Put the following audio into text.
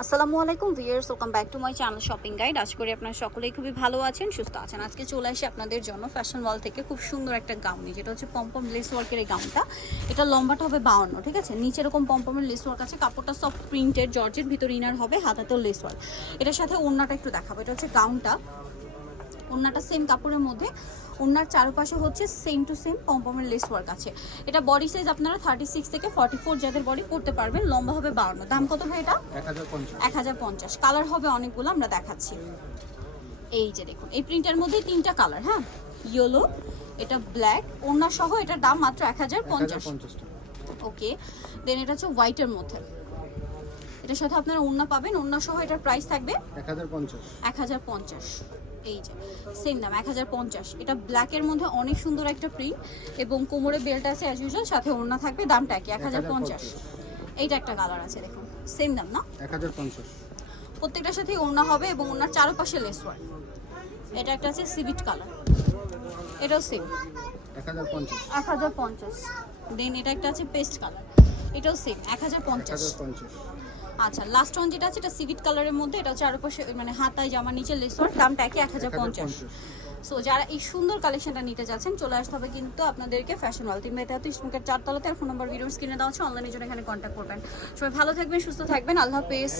আসসালামু আলাইকুম viewers welcome back to my channel shopping guide আজ করি আপনারা সকলেই খুবই ভালো আছেন, সুস্থ আছেন। আজকে চলে আসি আপনাদের জন্য ফ্যাশন ওয়াল থেকে খুব সুন্দর একটা গাউন যেটা হচ্ছে পম্পম লেস ওয়ার্কের এই গাউনটা এটা লম্বাটা হবে বাউন্ন, ঠিক আছে? নিচে এরকম পম্পমের লেস ওয়ার্ক আছে, কাপড়টা সব প্রিন্টেড জর্জের ভিতরে ইনার হবে, হাতাতেও লেস ওয়ার্ক এটার সাথে ওড়নাটা একটু দেখাবো, এটা হচ্ছে গাউনটা ওড়নাটা সেম কাপড়ের মধ্যে ওড়নার চারপাশে হচ্ছে সেম টু সেম পম্পমের লেস ওয়ার্ক আছে। এটা বডি সাইজ আপনারা থার্টি সিক্স থেকে ফর্টি ফোর যাদের বডি পড়তে পারবেন লম্বা হবে বাউন্ন। দাম কত ভাই এটা? এক হাজার পঞ্চাশ। কালার হবে অনেকগুলো আমরা দেখাচ্ছি। এই যে দেখুন এই প্রিন্টের মধ্যে তিনটা কালার হ্যাঁ? ইয়েলো এটা ব্ল্যাক ওড়না সহ এটার দাম মাত্র এক হাজার পঞ্চাশ। ওকে দেন এটা হচ্ছে হোয়াইটের মধ্যে। এটার সাথে আপনারা ওড়না পাবেন ওড়না সহ এটার প্রাইস থাকবে এক হাজার পঞ্চাশ। এই যে সেম দাম এক হাজার পঞ্চাশ। এটা ব্ল্যাকের মধ্যে অনেক সুন্দর একটা প্রিন্ট এবং কোমরে বেল্ট আছে অ্যাজ ইউজুয়াল সাথে ওড়না থাকবে দামটা কি এক হাজার পঞ্চাশ। এইটা একটা কালার আছে দেখুন সেম দাম না? এক হাজার পঞ্চাশ। প্রত্যেকটার সাথে ওড়না হবে এবং ওড়নার চারপাশে লেস ওয়ার্ক এটা একটা আছে সিভিট কালার এটাও সেম এক হাজার পঞ্চাশ। দেন এটা একটা আছে পেস্ট কালার এটাও সেম এক হাজার পঞ্চাশ। আচ্ছা লাস্ট ওয়ান যেটা আছে এটা সিভিট কালারের মধ্যে এটা চারপাশে মানে হাতায় জামার নিচে লেসর দামটা একই এক হাজার পঞ্চাশ। সো যারা এই সুন্দর কালেকশনটা নিতে যাচ্ছেন চলে আসতে হবে কিন্তু আপনাদেরকে ফ্যাশন ওয়াল তিন বাইতে স্মুকের চারতলাতে আর ফোন নম্বর ভিডিও স্ক্রিনে দেওয়া আছে অনলাইনের জন্য এখানে কন্ট্যাক্ট করবেন। সবাই ভালো থাকবেন সুস্থ থাকবেন আল্লাহ হাফেজ।